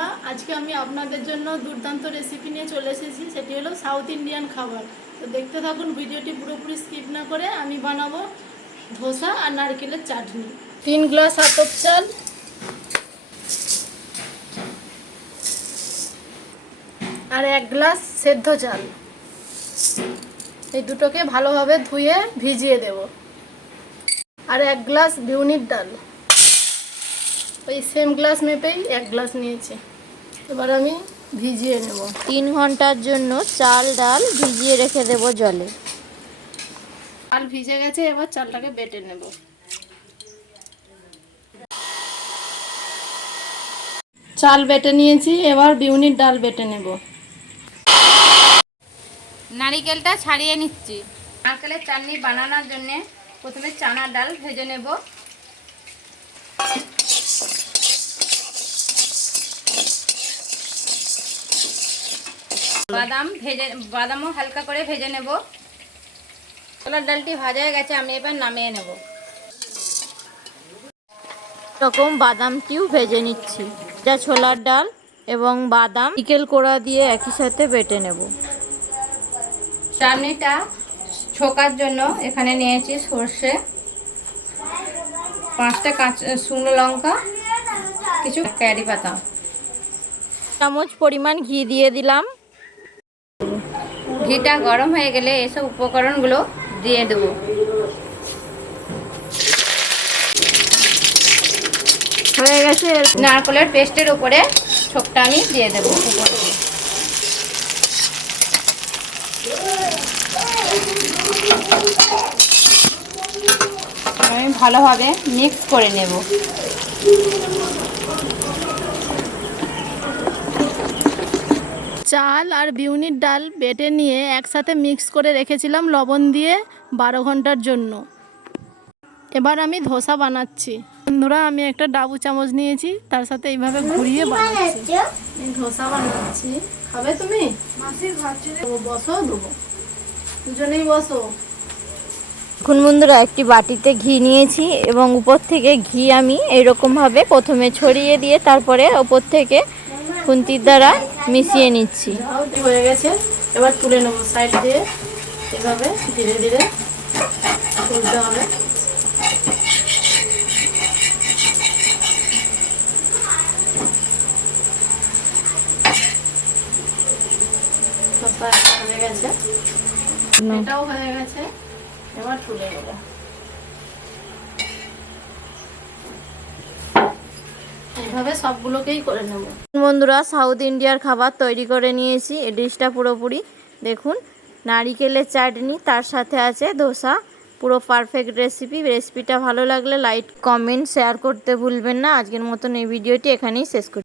বন্ধুরা, আজকে আমি আপনাদের জন্য দুর্দান্ত রেসিপি নিয়ে চলে এসেছি। সেটি হলো সাউথ ইন্ডিয়ান খাবার। তো দেখতে থাকুন, ভিডিওটি পুরোপুরি স্কিপ না করে। আমি বানাবো ধোসা আর নারকেলের চাটনি। 3 গ্লাস আতপ চাল, আর 1 গ্লাস সেদ্ধ চাল, এই দুটোকে ভালোভাবে ধুয়ে ভিজিয়ে দেব। আর 1 গ্লাস বিউনির ডাল, ওই সেম গ্লাস মেপেই 1 গ্লাস নিয়েছি। এবার আমি ভিজিয়ে নেব। 3 ঘন্টার জন্য চাল ডাল ভিজিয়ে রেখে দেব জলে। চাল ভিজে গেছে, এবার চালটাকে বেটে নেব। চাল বেটে নিয়েছি, এবার বিউনির ডাল বেটে নেব। নারকেলটা ছাড়িয়ে নিচ্ছি। নারকেলের চাটনি বানানোর জন্য প্রথমে চানা ডাল ভেজে নেব। বাদামও হালকা করে ভেজে নেব। ছোলার ডালটি ভাজা হয়ে গেছে, আমি এবার নামিয়ে নেব। এরকম বাদামটিও ভেজে নিচ্ছি। যা ছোলার ডাল এবং বাদাম নারকেল কোড়া দিয়ে একই সাথে বেটে নেব। চাটনিটা ছোকার জন্য এখানে নিয়েছি সর্ষে, 5টা শুকনো লঙ্কা, কিছু কারি পাতা, চামচ পরিমাণ ঘি দিয়ে দিলাম। ঘিটা গরম হয়ে গেলে এসব উপকরণগুলো দিয়ে দেব। হয়ে গেছে। নারকেলের পেস্টের উপরে ছোকটা আমি দিয়ে দেব। আমি ভালোভাবে মিক্স করে নেব। চাল আর বিউনির ডাল বেটে নিয়ে একসাথে মিক্স করে রেখেছিলাম লবণ দিয়ে 12 ঘন্টার জন্য। এবার আমি ধোসা বানাচ্ছি। বন্ধুরা, আমি একটা ডাবু চামচ নিয়েছি, তার সাথে এইভাবে ঘুরিয়ে বানাচ্ছি। ধোসা বানাচ্ছি। খাবে তুমি? বসো, দেবো, দুজনেই বসো। এখন বন্ধুরা একটি বাটিতে ঘি নিয়েছি এবং উপর থেকে ঘি আমি এইরকমভাবে প্রথমে ছড়িয়ে দিয়ে তারপরে উপর থেকে খুন্তির দ্বারা মিশিয়ে নিচ্ছি। হয়ে গেছে, এবার তুলে নেব। সাইড দিয়ে এভাবে ধীরে ধীরে তুলতে হবে। হয়ে গেছে, এটাও হয়ে গেছে, এবার তুলে নেব। এইভাবে সবগুলোকেই করে নেব। বন্ধুরা, সাউথ ইন্ডিয়ার খাবার তৈরি করে নিয়েছি। এই ডিশটা পুরোপুরি দেখুন, নারিকেলের চাটনি, তার সাথে আছে ধোসা। পুরো পারফেক্ট রেসিপি। রেসিপিটা ভালো লাগলে লাইক, কমেন্ট, শেয়ার করতে ভুলবেন না। আজকের মতন এই ভিডিওটি এখানেই শেষ করছি।